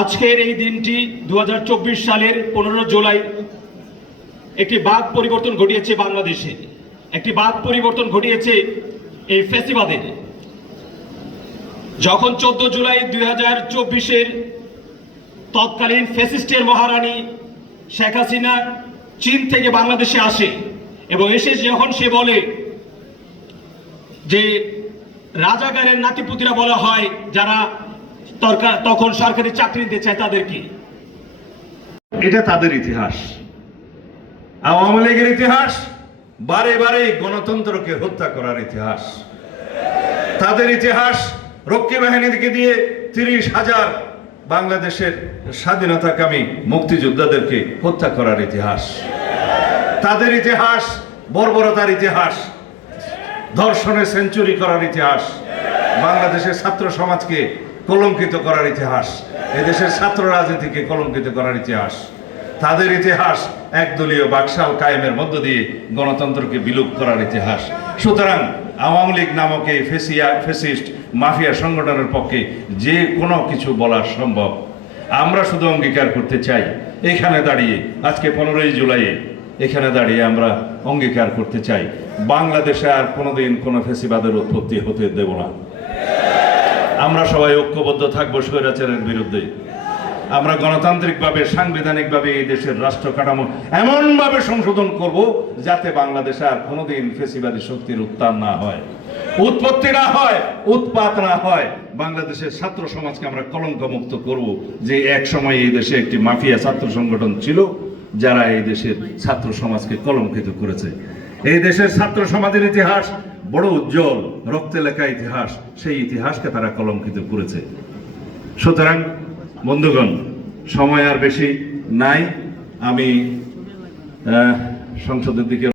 আজকের এই দিনটি 2024 সালের 15 জুলাই একটি বাক পরিবর্তন ঘটিয়েছে বাংলাদেশে, একটি বাক পরিবর্তন ঘটিয়েছে এই ফ্যাসিবাদের। যখন 14 জুলাই 2024-এর তৎকালীন ফ্যাসিস্টের মহারানী শেখ হাসিনা চীন থেকে বাংলাদেশে আসে এবং এসে যখন সে বলে যে রাজাকারের নাতিপুতিরা বলা হয় যারা তখন সরকারি চাকরি দিতে চায় তাদেরকে, এটা তাদের ইতিহাস। আওয়ামী লীগের ইতিহাস বারে বারে গণতন্ত্রকে হত্যা করার ইতিহাস। তাদের ইতিহাস রক্ষী বাহিনীকে দিয়ে 30,000 বাংলাদেশের স্বাধীনতাকামী মুক্তিযোদ্ধাদেরকে হত্যা করার ইতিহাস। তাদের ইতিহাস বর্বরতার ইতিহাস, ধর্ষণে সেঞ্চুরি করার ইতিহাস, বাংলাদেশের ছাত্র সমাজকে কলঙ্কিত করার ইতিহাস, এদেশের ছাত্র রাজনীতিকে কলঙ্কিত করার ইতিহাস। তাদের ইতিহাস একদলীয় বাকশাল কায়েমের মধ্য দিয়ে গণতন্ত্রকে বিলুপ্ত করার ইতিহাস। সুতরাং আওয়ামী লীগ নামক এই ফ্যাসিস্ট মাফিয়া সংগঠনের পক্ষে যে কোনো কিছু বলা সম্ভব। আমরা শুধু অঙ্গীকার করতে চাই, এখানে দাঁড়িয়ে আজকে 15ই জুলাইয়ে এখানে দাঁড়িয়ে আমরা অঙ্গীকার করতে চাই, বাংলাদেশে আর কোনোদিন কোনো ফ্যাসিবাদের উৎপত্তি হতে দেব না। আমরা সবাই ঐক্যবদ্ধ থাকবো স্বৈরাচারের বিরুদ্ধে। আমরা গণতান্ত্রিকভাবে সাংবিধানিকভাবে এই দেশের রাষ্ট্র কাঠামো এমনভাবে সংশোধন করব যাতে বাংলাদেশে আর কোনোদিন ফ্যাসিবাদী শক্তির উত্থান না হয়, উৎপত্তি না হয়, উৎপাত না হয়। বাংলাদেশের ছাত্র সমাজকে আমরা কলঙ্ক মুক্ত করব, যে এক সময় এই দেশে একটি মাফিয়া ছাত্র সংগঠন ছিল যারা এই দেশের ছাত্র সমাজকে কলঙ্কিত করেছে। এই দেশের ছাত্র সমাজের ইতিহাস বড় উজ্জ্বল, রক্তে লেখা ইতিহাস, সেই ইতিহাসকে তারা কলঙ্কিত করেছে। সুতরাং বন্ধুগণ, সময় আর বেশি নাই। আমি সংসদের দিকে